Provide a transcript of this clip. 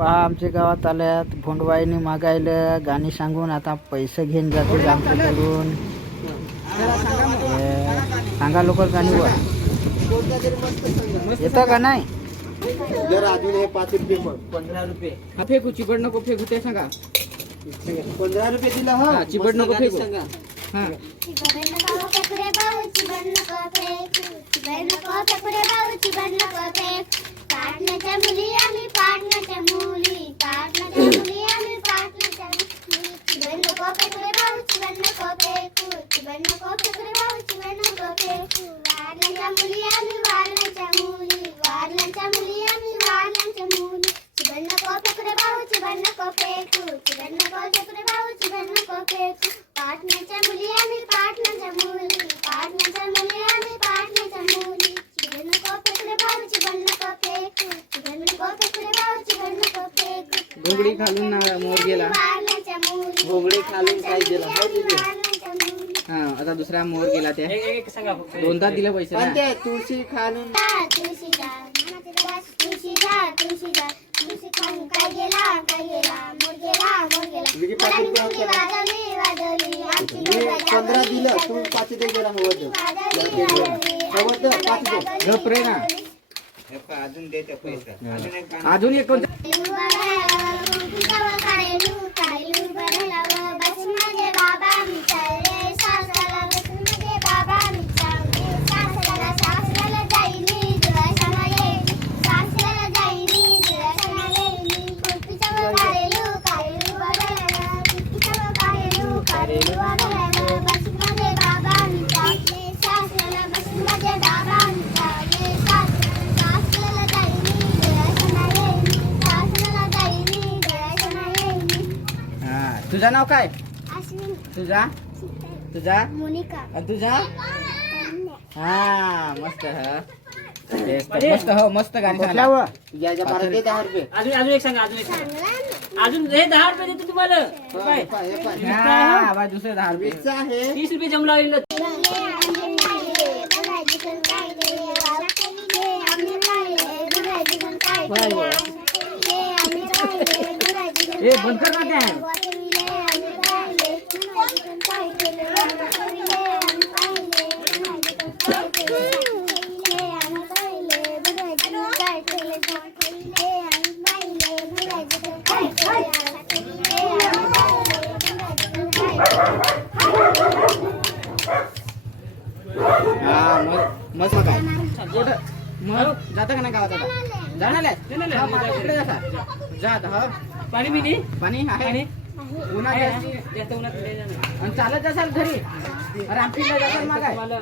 पहा आमच्या गावात आल्यात भोंडवाईने मागायला गाणी सांगून आता पैसे घेऊन जातील आमच्याकडून सांगा लोक गाणीवर येतं का नाही? जर हे पाच रुपये मग. पंधरा रुपये. हा फेकू नको फेकू ते सांगा. पंधरा रुपये दिला हा, हा चिपट नको गाणी फेकू. सांगा. हा. पाटण्याच्या मुली आम्ही पाटण्याच्या मुली पाटण्याच्या मुली आम्ही पाटण्याच्या मुली चिबन नको फेकरे भाऊ चिबन नको फेकू चिबन नको फेकरे भाऊ नको फेकू वारण्याच्या मुली आम्ही वारण्याच्या मुली वारण्याच्या मुली आम्ही वारण्याच्या मुली चिबन नको फेकरे भाऊ नको फेकू चिबन नको फेकरे भाऊ नको फेकू पाटण्याच्या मुली आम्ही पाटण्याच्या मुली पाटण्याच्या मुली आम्ही पाटण्याच्या मुली चिबन नको फेकरे भाऊ नको नको नको मोर गेला. घोगडी खालून काय गेला हो तुझे वारण्याच्या मुली हा आता दुसरा मोर गेला त्या. एक एक सांगा फक्त. दोनदा दिले पैसे पण ते तुळशी खालून गेला गेला गेला गेला पंधरा दिलं तू पाच दे तर पाच दे गप रे ना. अजून देते पैसे. अजून एक गाणं. अजून एक कोणतं? तुझं नाव काय? तुझा? तुझा? मोनिका. आणि तुझा? हा मस्त हा. मस्त हो मस्त गाणी सांगा. याच्या दे दहा रुपये. अजून अजून एक सांगा अजून एक सांगा. अजून हे दहा रुपये देते तुम्हाला. हा, काय हे हे. हा दुसरे दहा रुपये. वीसचा आहे. तीस रुपये जमला येईल ए बंद कर ना त्या. मस्त मस्त काय मग जाता का नाही गावात आता? जाणार कुठे जाता? जात हा. पाणी बिनी पाणी आहे. उन्हात जास्ती. आणि चालत जासाल घरी? तुम्हाला